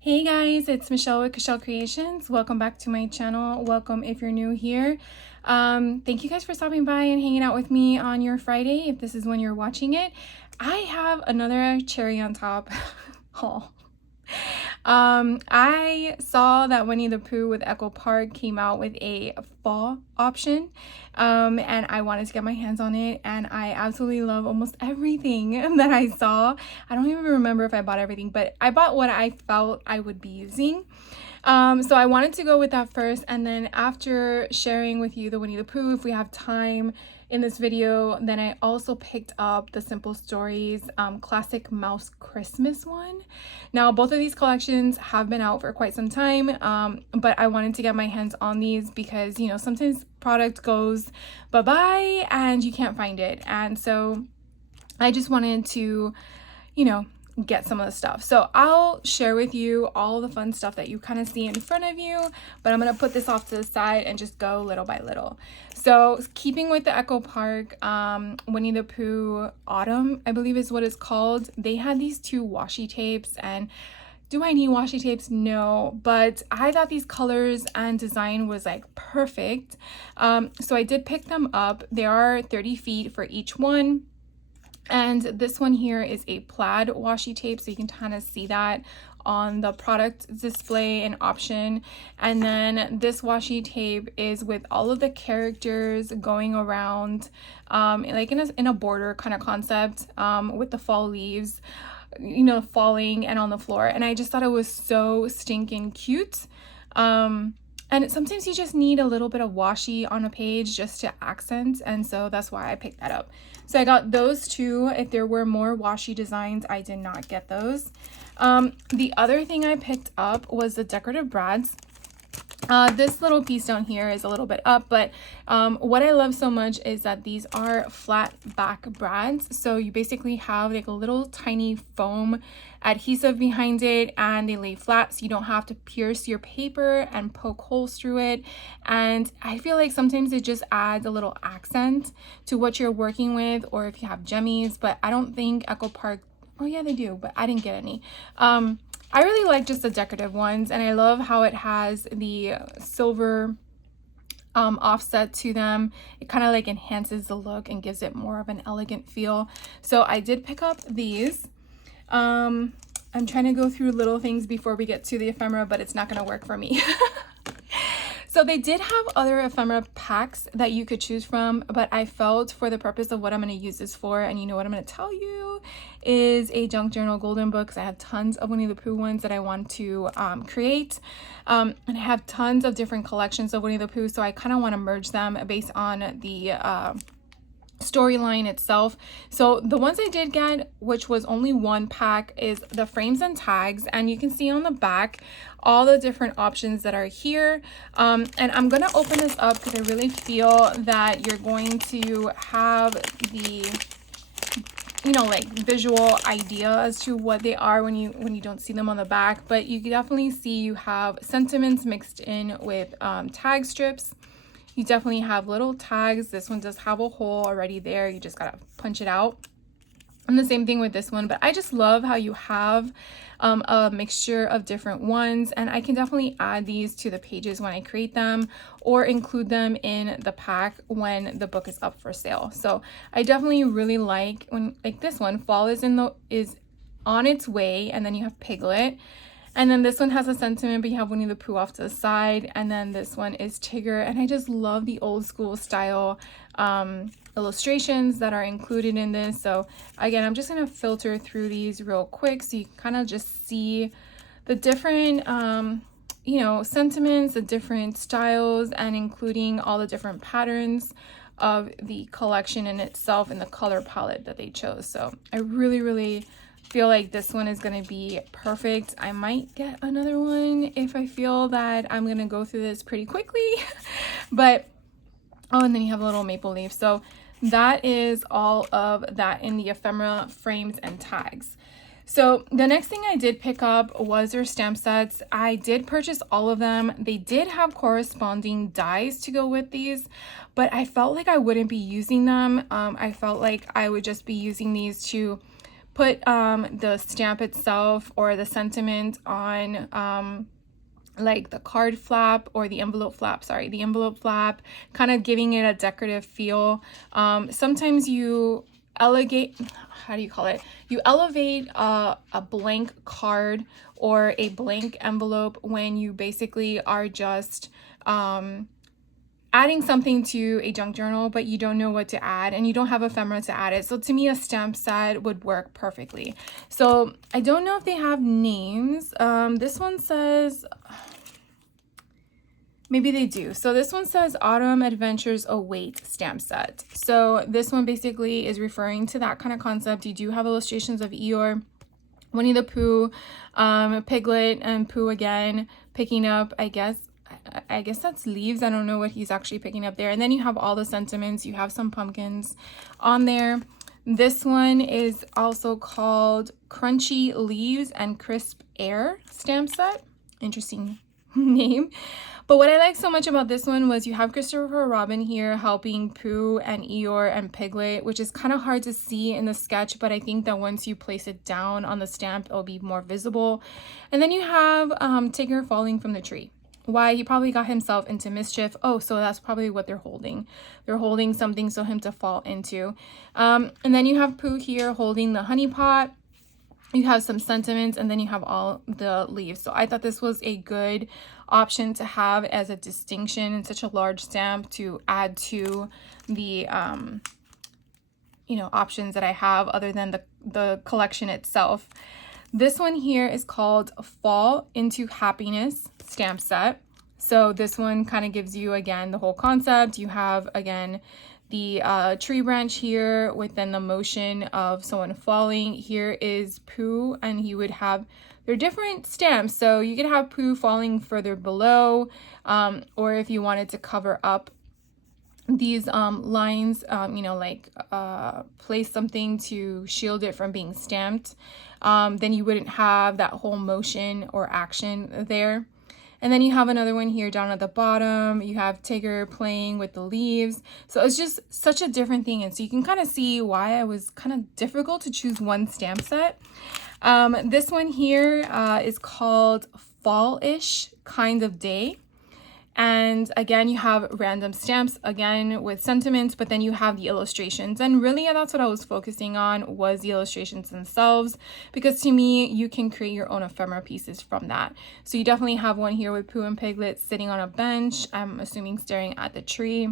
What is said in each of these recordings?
Hey guys, it's Michelle with Michelle Creations. Welcome back to my channel. Welcome if you're new here. Thank you guys for stopping by and hanging out with me on your Friday, if this is when you're watching it. I have another cherry on top haul. I saw that Winnie the Pooh with Echo Park came out with a fall option, and I wanted to get my hands on it, and I absolutely love almost everything that I saw. I don't even remember if I bought everything, but I bought what I felt I would be using. So I wanted to go with that first, and then after sharing with you the Winnie the Pooh, if we have time in this video, then I also picked up the Simple Stories Classic Mouse Christmas one. Now, both of these collections have been out for quite some time, but I wanted to get my hands on these because, you know, sometimes product goes bye-bye and you can't find it. And so I just wanted to, you know, get some of the stuff. So I'll share with you all the fun stuff that you kind of see in front of you, but I'm going to put this off to the side and just go little by little. So keeping with the Echo Park, Winnie the Pooh Autumn, I believe is what it's called. They had these two washi tapes, and do I need washi tapes? No, but I thought these colors and design was like perfect. So I did pick them up. They are 30 feet for each one. And this one here is a plaid washi tape, so you can kind of see that on the product display and option. And then this washi tape is with all of the characters going around, like in a border kind of concept, with the fall leaves, you know, falling and on the floor. And I just thought it was so stinking cute. And sometimes you just need a little bit of washi on a page just to accent, and so that's why I picked that up. So I got those two. If there were more washi designs, I did not get those. The other thing I picked up was the decorative brads. This little piece down here is a little bit up, but what I love so much is that these are flat back brads. So you basically have like a little tiny foam adhesive behind it, and they lay flat, so you don't have to pierce your paper and poke holes through it. And I feel like sometimes it just adds a little accent to what you're working with, or if you have jemmies, but I don't think Echo Park, oh yeah, they do, but I didn't get any. I really like just the decorative ones, and I love how it has the silver offset to them. It kind of like enhances the look and gives it more of an elegant feel. So I did pick up these. I'm trying to go through little things before we get to the ephemera, but it's not going to work for me. So they did have other ephemera packs that you could choose from, but I felt for the purpose of what I'm going to use this for, and you know what I'm going to tell you, is a junk journal golden book, because I have tons of Winnie the Pooh ones that I want to create. And I have tons of different collections of Winnie the Pooh, so I kind of want to merge them based on the storyline itself. So the ones I did get, which was only one pack, is the frames and tags, and you can see on the back all the different options that are here. And I'm gonna open this up because I really feel that you're going to have the, you know, like visual idea as to what they are when you don't see them on the back. But you can definitely see you have sentiments mixed in with tag strips. You definitely have little tags. This one does have a hole already there. You just gotta punch it out. And the same thing with this one, but I just love how you have a mixture of different ones, and I can definitely add these to the pages when I create them, or include them in the pack when the book is up for sale. So I definitely really like when, like this one, fall is on its way, and then you have Piglet. And then this one has a sentiment, but you have Winnie the Pooh off to the side. And then this one is Tigger. And I just love the old school style illustrations that are included in this. So again, I'm just going to filter through these real quick so you can kind of just see the different, you know, sentiments, the different styles, and including all the different patterns of the collection in itself and the color palette that they chose. So I really feel like this one is going to be perfect. I might get another one if I feel that I'm going to go through this pretty quickly. But oh, and then you have a little maple leaf. So that is all of that in the ephemera frames and tags. So the next thing I did pick up was their stamp sets. I did purchase all of them. They did have corresponding dies to go with these, but I felt like I wouldn't be using them. I felt like I would just be using these to put the stamp itself or the sentiment on like the card flap or the envelope flap, kind of giving it a decorative feel. Sometimes you elevate, how do you call it? You elevate a blank card or a blank envelope when you basically are just adding something to a junk journal, but you don't know what to add and you don't have ephemera to add it. So to me, a stamp set would work perfectly. So I don't know if they have names. This one says, maybe they do. So this one says Autumn Adventures Await stamp set. So this one basically is referring to that kind of concept. You do have illustrations of Eeyore, Winnie the Pooh, Piglet, and Pooh again picking up, I guess that's leaves. I don't know what he's actually picking up there. And then you have all the sentiments. You have some pumpkins on there. This one is also called Crunchy Leaves and Crisp Air stamp set. Interesting name. But what I like so much about this one was you have Christopher Robin here helping Pooh and Eeyore and Piglet, which is kind of hard to see in the sketch, but I think that once you place it down on the stamp, it'll be more visible. And then you have Tigger falling from the tree. Why? He probably got himself into mischief. Oh, so that's probably what they're holding. They're holding something so him to fall into. And then you have Pooh here holding the honey pot. You have some sentiments, and then you have all the leaves. So I thought this was a good option to have as a distinction in such a large stamp to add to the options that I have other than the collection itself. This one here is called Fall into Happiness stamp set. So this one kind of gives you again the whole concept. You have again the tree branch here within the motion of someone falling. Here is Pooh, and he would have, they're different stamps, so you could have Pooh falling further below, or if you wanted to cover up these lines, place something to shield it from being stamped, then you wouldn't have that whole motion or action there. And then you have another one here down at the bottom. You have Tigger playing with the leaves. So it's just such a different thing. And so you can kind of see why I was kind of difficult to choose one stamp set. This one here is called Fall-ish Kind of Day. And again, you have random stamps again with sentiments, but then you have the illustrations. And really that's what I was focusing on, was the illustrations themselves, because to me, you can create your own ephemera pieces from that. So you definitely have one here with Pooh and Piglet sitting on a bench, I'm assuming staring at the tree.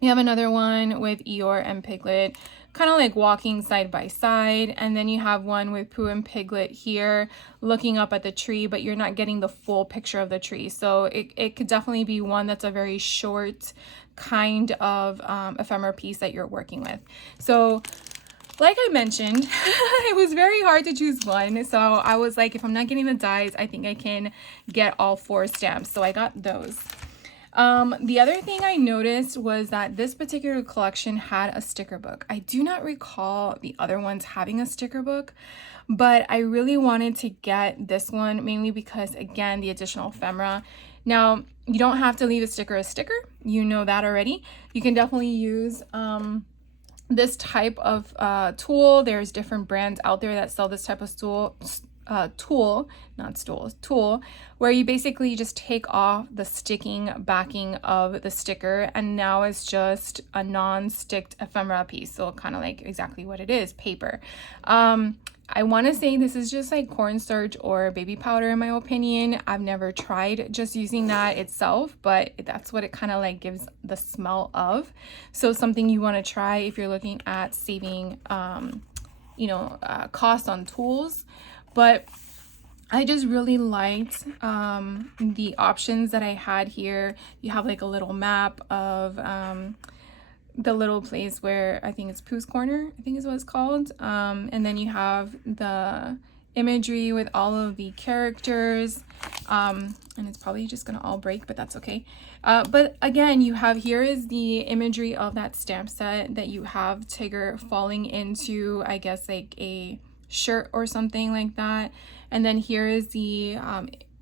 You have another one with Eeyore and Piglet kind of like walking side by side, and then you have one with Pooh and Piglet here looking up at the tree, but you're not getting the full picture of the tree. So it could definitely be one that's a very short kind of ephemera piece that you're working with. So like I mentioned, it was very hard to choose one. So I was like, if I'm not getting the dies, I think I can get all 4 stamps. So I got those. The other thing I noticed was that this particular collection had a sticker book. I do not recall the other ones having a sticker book, but I really wanted to get this one mainly because, again, the additional ephemera. Now, you don't have to leave a sticker a sticker. You know that already. You can definitely use this type of tool. There's different brands out there that sell this type of tool, where you basically just take off the sticking backing of the sticker, and now it's just a non-sticked ephemera piece. So kind of like exactly what it is, paper. I want to say this is just like cornstarch or baby powder in my opinion. I've never tried just using that itself, but that's what it kind of like gives the smell of. So something you want to try if you're looking at saving cost on tools. But I just really liked the options that I had here. You have like a little map of the little place where I think it's Pooh's Corner, I think is what it's called. And then you have the imagery with all of the characters. And it's probably just gonna all break, but that's okay. But again, you have, here is the imagery of that stamp set that you have Tigger falling into, I guess, like a shirt or something like that. And then here is the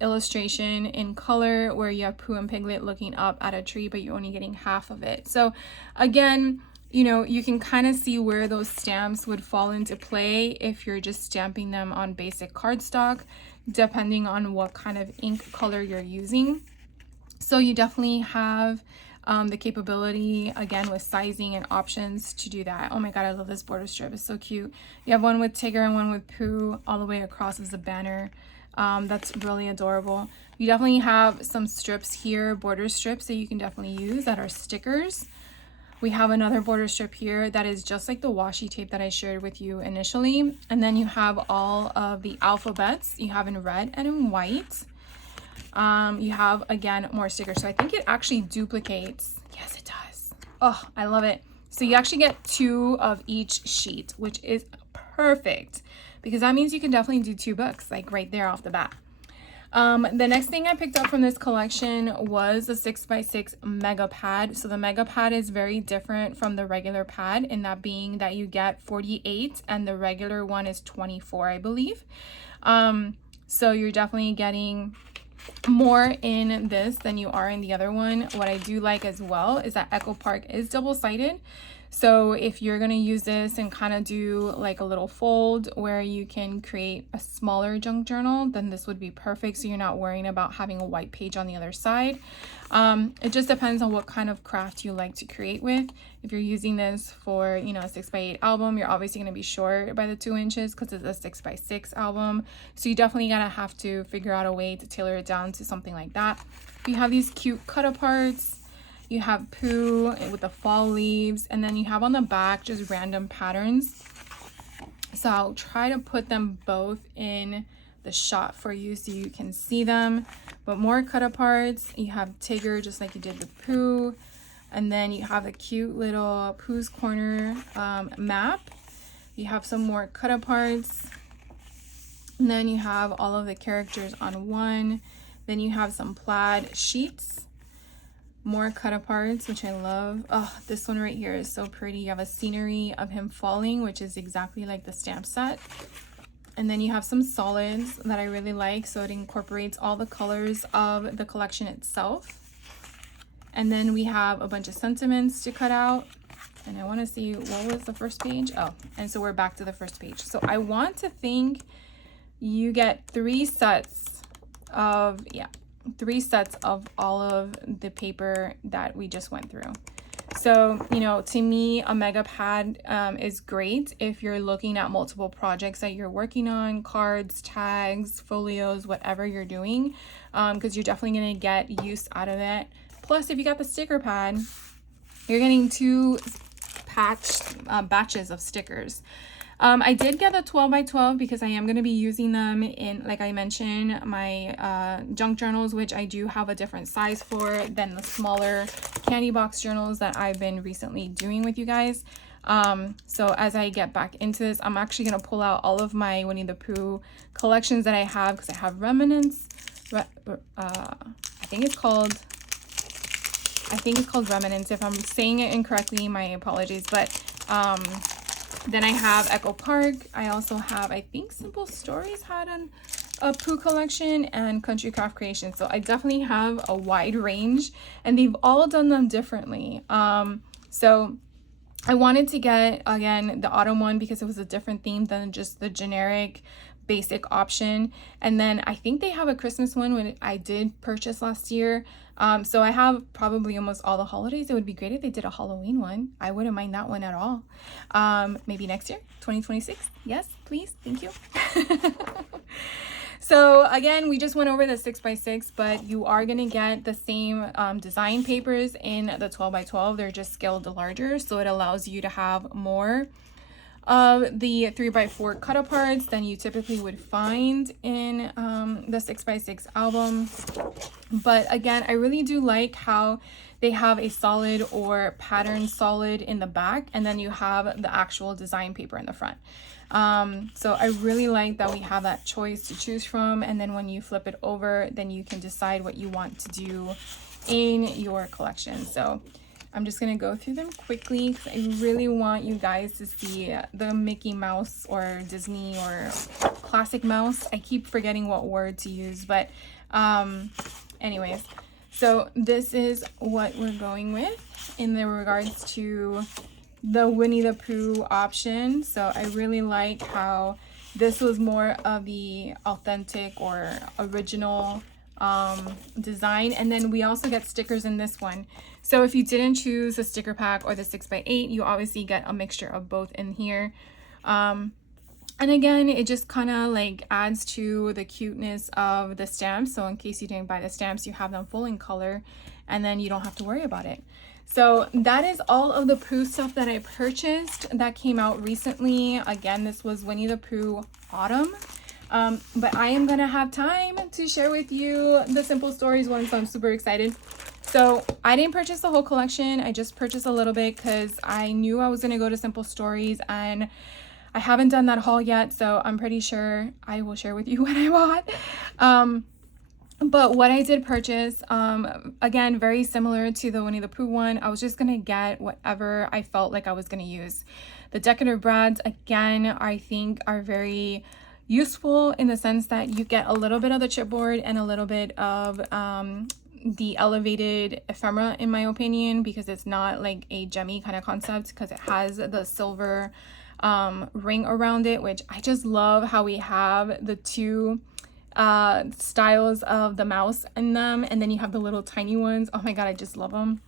illustration in color where you have Pooh and Piglet looking up at a tree, but you're only getting half of it. So again, you know, you can kind of see where those stamps would fall into play if you're just stamping them on basic cardstock, depending on what kind of ink color you're using. So you definitely have the capability, again, with sizing and options to do that. Oh my god, I love this border strip. It's so cute. You have one with Tigger and one with Pooh all the way across as a banner. That's really adorable. You definitely have some strips here, border strips that you can definitely use that are stickers. We have another border strip here that is just like the washi tape that I shared with you initially. And then you have all of the alphabets you have in red and in white. You have, again, more stickers. So I think it actually duplicates. Yes, it does. Oh, I love it. So you actually get 2 of each sheet, which is perfect because that means you can definitely do 2 books, like right there off the bat. The next thing I picked up from this collection was the 6x6 mega pad. So the mega pad is very different from the regular pad in that being that you get 48 and the regular one is 24, I believe. So you're definitely getting more in this than you are in the other one. What I do like as well is that Echo Park is double-sided. So if you're going to use this and kind of do like a little fold where you can create a smaller junk journal, then this would be perfect. So you're not worrying about having a white page on the other side. It just depends on what kind of craft you like to create with. If you're using this for, you know, a 6x8 album, you're obviously going to be short by the 2 inches because it's a 6x6 album. So you definitely gotta have to figure out a way to tailor it down to something like that. You have these cute cut aparts. You have Pooh with the fall leaves, and then you have on the back just random patterns. So I'll try to put them both in the shot for you so you can see them. But more cut aparts. You have Tigger just like you did with Pooh. And then you have a cute little Pooh's Corner map. You have some more cut aparts. And then you have all of the characters on one. Then you have some plaid sheets. More cut aparts, which I love. Oh, this one right here is so pretty. You have a scenery of him falling, which is exactly like the stamp set. And then you have some solids that I really like, so it incorporates all the colors of the collection itself. And then we have a bunch of sentiments to cut out. And I want to see, what was the first page? Oh, and so we're back to the first page. So I want to think you get 3 sets of, yeah, 3 sets of all of the paper that we just went through. So, you know, to me, a mega pad is great if you're looking at multiple projects that you're working on, cards, tags, folios, whatever you're doing, because you're definitely going to get use out of it. Plus, if you got the sticker pad, you're getting 2 batches of stickers. I did get the 12x12 because I am going to be using them in, like I mentioned, my junk journals, which I do have a different size for than the smaller candy box journals that I've been recently doing with you guys. So as I get back into this, I'm actually going to pull out all of my Winnie the Pooh collections that I have, because I have Remnants. I think it's called Remnants. If I'm saying it incorrectly, my apologies. But then I have Echo Park. I also have, I think Simple Stories had a Pooh collection, and Country Craft Creation. So I definitely have a wide range, and they've all done them differently. So I wanted to get, again, the autumn one because it was a different theme than just the generic basic option. And then I think they have a Christmas one when I did purchase last year. So I have probably almost all the holidays. It would be great if they did a Halloween one. I wouldn't mind that one at all. Maybe next year, 2026. Yes, please. Thank you. So again, we just went over the 6x6, but you are going to get the same design papers in the 12x12. They're just scaled larger, so it allows you to have more of the 3x4 cut aparts than you typically would find in the 6x6 album. But again, I really do like how they have a solid or pattern solid in the back, and then you have the actual design paper in the front. So I really like that we have that choice to choose from, and then when you flip it over, then you can decide what you want to do in your collection. So I'm just gonna go through them quickly because I really want you guys to see the Mickey Mouse or Disney or classic mouse. I keep forgetting what word to use, but anyways, so this is what we're going with in the regards to the Winnie the Pooh option. So I really like how this was more of the authentic or original design. And then we also get stickers in this one. So if you didn't choose the sticker pack or the 6x8, you obviously get a mixture of both in here. And again, it just kind of like adds to the cuteness of the stamps. So in case you didn't buy the stamps, you have them full in color and then you don't have to worry about it. So that is all of the Pooh stuff that I purchased that came out recently. Again, this was Winnie the Pooh Autumn. But I am gonna have time to share with you the Simple Stories one, so I'm super excited. So I didn't purchase the whole collection. I just purchased a little bit because I knew I was gonna go to Simple Stories, and I haven't done that haul yet, so I'm pretty sure I will share with you what I bought. But what I did purchase, again, very similar to the Winnie the Pooh one, I was just gonna get whatever I felt like I was gonna use. The decorative brads, again, I think are very useful in the sense that you get a little bit of the chipboard and a little bit of the elevated ephemera, in my opinion, because it's not like a gemmy kind of concept, because it has the silver ring around it, which I just love how we have the two styles of the mouse in them, and then you have the little tiny ones. Oh my god, I just love them.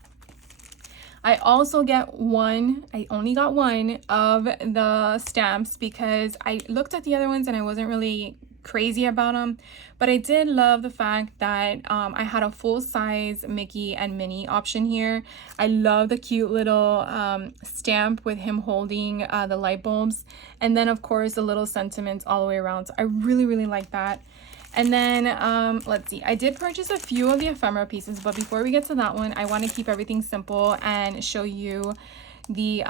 I also get one, I only got one of the stamps because I looked at the other ones and I wasn't really crazy about them, but I did love the fact that I had a full-size Mickey and Minnie option here. I love the cute little stamp with him holding the light bulbs, and then of course the little sentiments all the way around. So I really like that. And then let's see, I did purchase a few of the ephemera pieces, but before we get to that one, I want to keep everything simple and show you the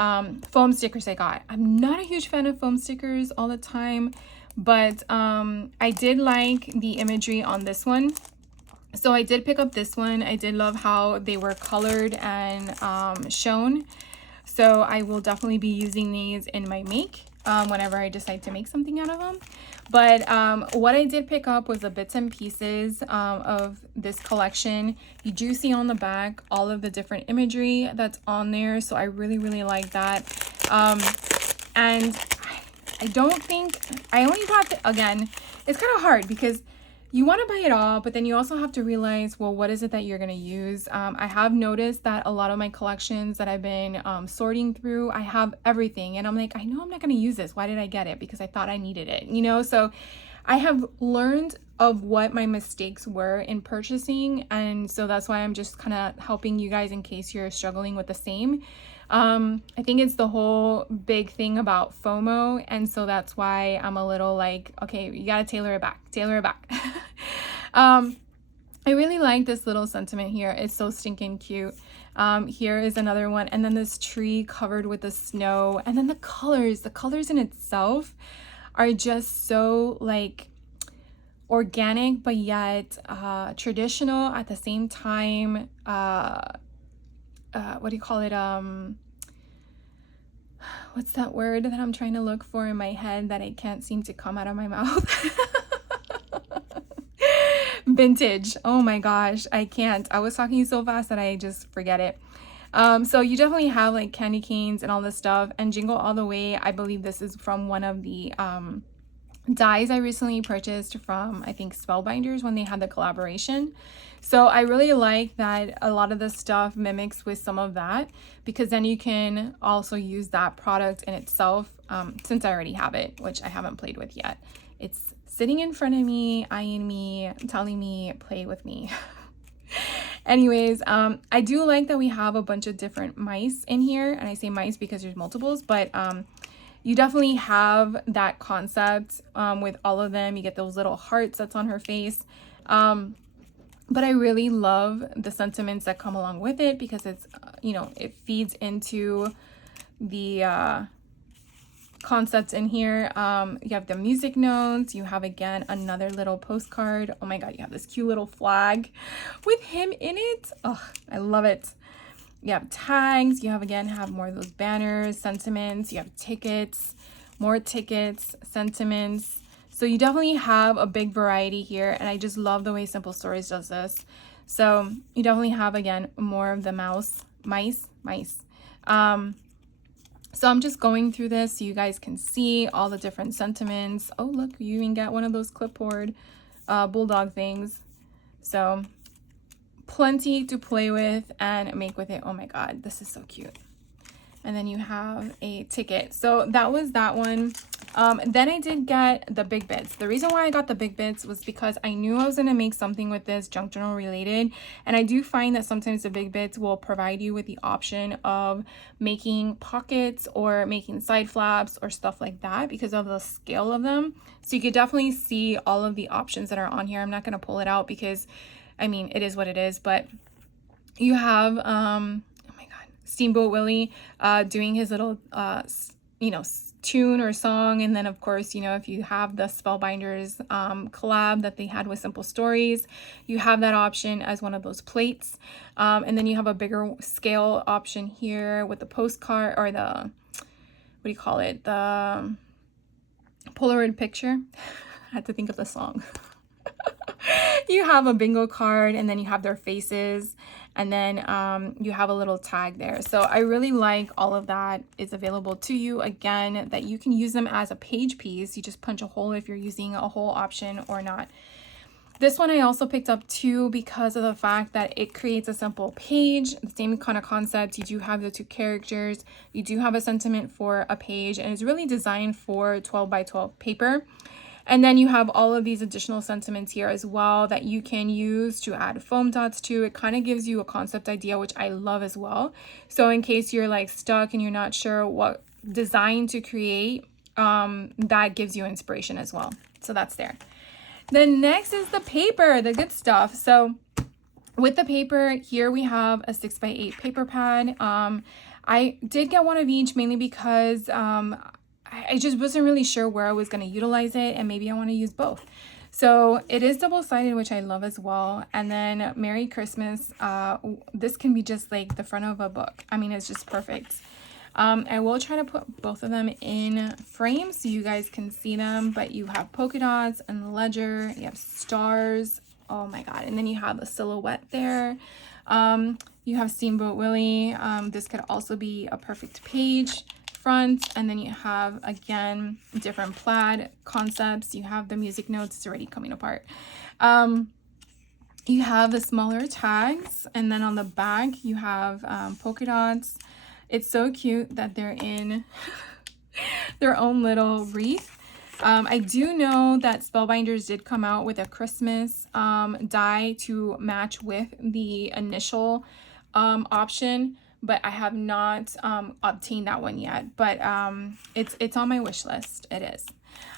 foam stickers I got. I'm not a huge fan of foam stickers all the time, but I did like the imagery on this one. So I did pick up this one. I did love how they were colored and shown. So I will definitely be using these in my make whenever I decide to make something out of them. But what I did pick up was the bits and pieces of this collection. You do see on the back all of the different imagery that's on there. So I really like that. And I don't think, I only got, again, it's kind of hard because you want to buy it all, but then you also have to realize, well, what is it that you're going to use? I have noticed that a lot of my collections that I've been sorting through, I have everything. And I'm like, I know I'm not going to use this. Why did I get it? Because I thought I needed it, you know? So I have learned of what my mistakes were in purchasing. And so that's why I'm just kind of helping you guys in case you're struggling with the same. I think it's the whole big thing about FOMO, and so that's why I'm a little like, okay, you gotta tailor it back. I really like this little sentiment here. It's so stinking cute. Here is another one, and then this tree covered with the snow, and then the colors in itself are just so like organic, but yet traditional at the same time. What do you call it? What's that word that I'm trying to look for in my head that I can't seem to come out of my mouth? Vintage. Oh my gosh, I can't. I was talking so fast that I just forget it. So you definitely have like candy canes and all this stuff, and Jingle All the Way. I believe this is from one of the dies I recently purchased from, I think, Spellbinders when they had the collaboration. So I really like that a lot of the stuff mimics with some of that, because then you can also use that product in itself, since I already have it, which I haven't played with yet. It's sitting in front of me, eyeing me, telling me, play with me. Anyways, I do like that we have a bunch of different mice in here, and I say mice because there's multiples, but you definitely have that concept with all of them. You get those little hearts that's on her face. But I really love the sentiments that come along with it, because it's, you know, it feeds into the concepts in here. You have the music notes. You have, again, another little postcard. Oh my god, you have this cute little flag with him in it. Oh, I love it. You have tags. You have, again, have more of those banners, sentiments. You have tickets, more tickets, sentiments. So you definitely have a big variety here, and I just love the way Simple Stories does this. So you definitely have, again, more of the mice. So I'm just going through this so you guys can see all the different sentiments. Oh, look, you even get one of those clipboard bulldog things. So plenty to play with and make with it. Oh my God, this is so cute. And then you have a ticket. So that was that one. Then I did get the big bits. The reason why I got the big bits was because I knew I was going to make something with this junk journal related. And I do find that sometimes the big bits will provide you with the option of making pockets or making side flaps or stuff like that because of the scale of them. So you could definitely see all of the options that are on here. I'm not going to pull it out because, I mean, it is what it is. But you have Steamboat Willie doing his little tune or song, and then of course, if you have the Spellbinders collab that they had with Simple Stories, you have that option as one of those plates, and then you have a bigger scale option here with the postcard or the, what do you call it, the Polaroid picture. I had to think of the song. You have a bingo card, and then you have their faces, and then you have a little tag there. So I really like all of that is available to you. Again, that you can use them as a page piece. You just punch a hole if you're using a whole option or not. This one I also picked up too because of the fact that it creates a simple page, the same kind of concept. You do have the 2 characters, you do have a sentiment for a page, and it's really designed for 12 by 12 paper. And then you have all of these additional sentiments here as well that you can use to add foam dots to. It kind of gives you a concept idea, which I love as well. So in case you're like stuck and you're not sure what design to create, that gives you inspiration as well. So that's there. Then next is the paper, the good stuff. So with the paper, here we have a 6x8 paper pad. I did get one of each mainly because I just wasn't really sure where I was going to utilize it, and maybe I want to use both. So it is double-sided, which I love as well. And then Merry Christmas. This can be just like the front of a book. I mean, it's just perfect. I will try to put both of them in frames so you guys can see them, but you have polka dots and the ledger, you have stars. Oh my God. And then you have a silhouette there. You have Steamboat Willie. This could also be a perfect page front, and then you have again different plaid concepts. You have the music notes. It's already coming apart. You have the smaller tags, and then on the back you have polka dots. It's so cute that they're in their own little wreath. I do know that Spellbinders did come out with a Christmas die to match with the initial option, but I have not obtained that one yet. But it's on my wish list. It is.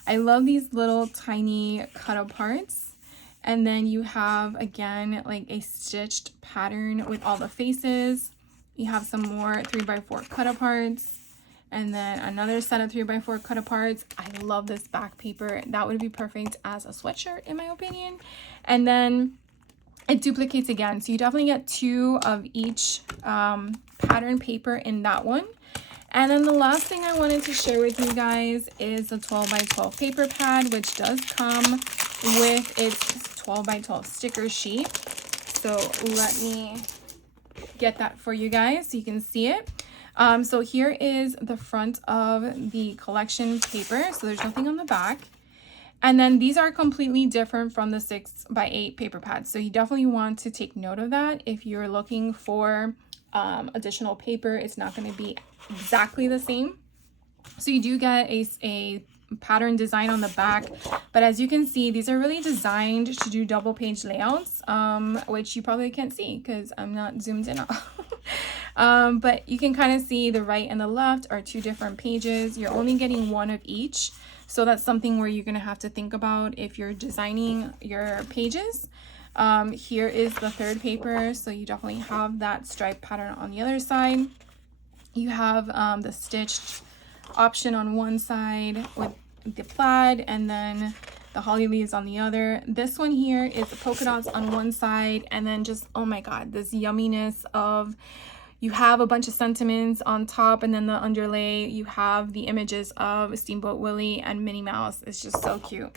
I love these little tiny cut aparts. And then you have, again, like a stitched pattern with all the faces. You have some more 3x4 cut aparts. And then another set of 3x4 cut aparts. I love this back paper. That would be perfect as a sweatshirt, in my opinion. And then it duplicates again. So you definitely get 2 of each pattern paper in that one. And then the last thing I wanted to share with you guys is the 12x12 paper pad, which does come with its 12x12 sticker sheet. So let me get that for you guys so you can see it. So here is the front of the collection paper. So there's nothing on the back. And then these are completely different from the 6x8 paper pads. So you definitely want to take note of that. If you're looking for additional paper, it's not going to be exactly the same. So you do get a pattern design on the back, but as you can see, these are really designed to do double page layouts, which you probably can't see because I'm not zoomed in. But you can kind of see the right and the left are 2 different pages. You're only getting 1 of each. So that's something where you're going to have to think about if you're designing your pages. Here is the 3rd paper. So you definitely have that stripe pattern on the other side. You have the stitched option on one side with the plaid, and then the holly leaves on the other. This one here is the polka dots on one side, and then just, oh my God, this yumminess of, you have a bunch of sentiments on top, and then the underlay, you have the images of Steamboat Willie and Minnie Mouse. It's just so cute.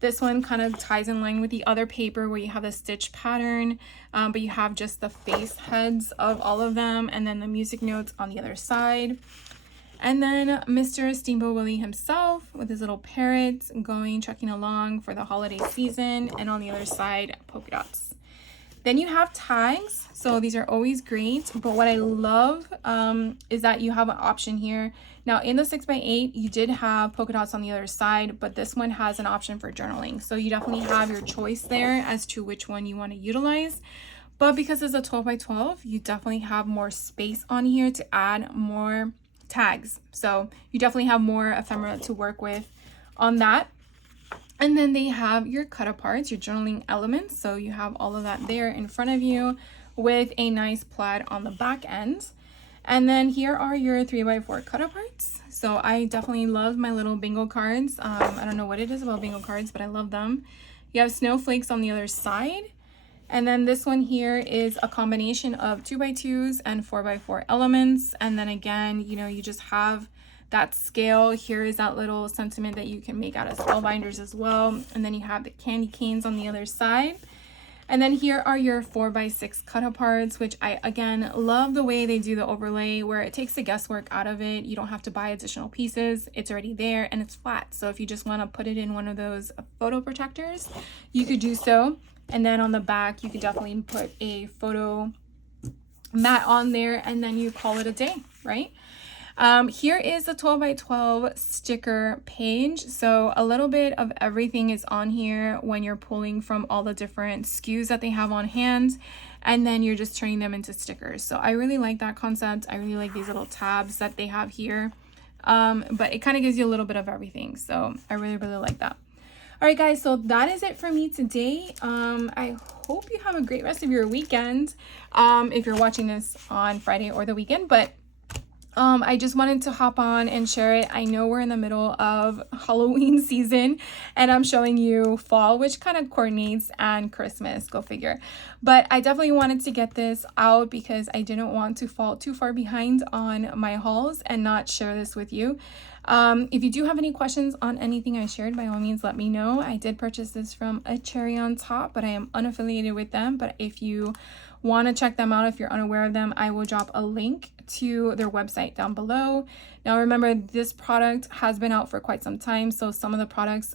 This one kind of ties in line with the other paper where you have a stitch pattern, but you have just the face heads of all of them, and then the music notes on the other side. And then Mr. Steamboat Willie himself with his little parrot going trekking along for the holiday season, and on the other side, polka dots. Then you have tags. So these are always great, but what I love is that you have an option here. Now in the 6x8, you did have polka dots on the other side, but this one has an option for journaling. So you definitely have your choice there as to which one you want to utilize. But because it's a 12x12, you definitely have more space on here to add more tags. So you definitely have more ephemera to work with on that. And then they have your cut aparts, your journaling elements. So you have all of that there in front of you with a nice plaid on the back end. And then here are your 3x4 cut aparts. So I definitely love my little bingo cards. I don't know what it is about bingo cards, but I love them. You have snowflakes on the other side. And then this one here is a combination of 2x2s and 4x4 elements. And then again, you know, you just have that scale. Here is that little sentiment that you can make out of spellbinders as well. And then you have the candy canes on the other side. And then here are your 4x6 cut aparts, which I, again, love the way they do the overlay where it takes the guesswork out of it. You don't have to buy additional pieces. It's already there and it's flat. So if you just want to put it in one of those photo protectors, you could do so. And then on the back, you could definitely put a photo mat on there and then you call it a day, right? Here is the 12x12 sticker page. So a little bit of everything is on here when you're pulling from all the different SKUs that they have on hand, and then you're just turning them into stickers. So I really like that concept. I really like these little tabs that they have here. But it kind of gives you a little bit of everything. So I really, really like that. All right, guys, so that is it for me today. I hope you have a great rest of your weekend if you're watching this on Friday or the weekend. But I just wanted to hop on and share it. I know we're in the middle of Halloween season and I'm showing you fall, which kind of coordinates, and Christmas, go figure. But I definitely wanted to get this out because I didn't want to fall too far behind on my hauls and not share this with you. If you do have any questions on anything I shared, by all means, let me know. I did purchase this from A Cherry on Top, but I am unaffiliated with them. But if you want to check them out, if you're unaware of them, I will drop a link to their website down below. Now remember, this product has been out for quite some time, so some of the products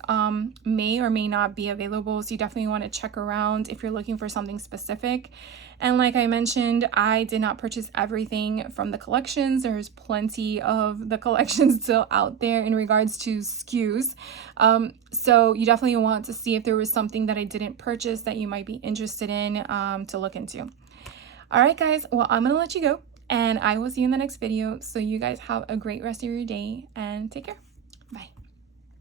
may or may not be available, so you definitely want to check around if you're looking for something specific. And like I mentioned, I did not purchase everything from the collections. There's plenty of the collections still out there in regards to SKUs. So you definitely want to see if there was something that I didn't purchase that you might be interested in to look into. All right, guys, well, I'm gonna let you go and I will see you in the next video. So you guys have a great rest of your day and take care.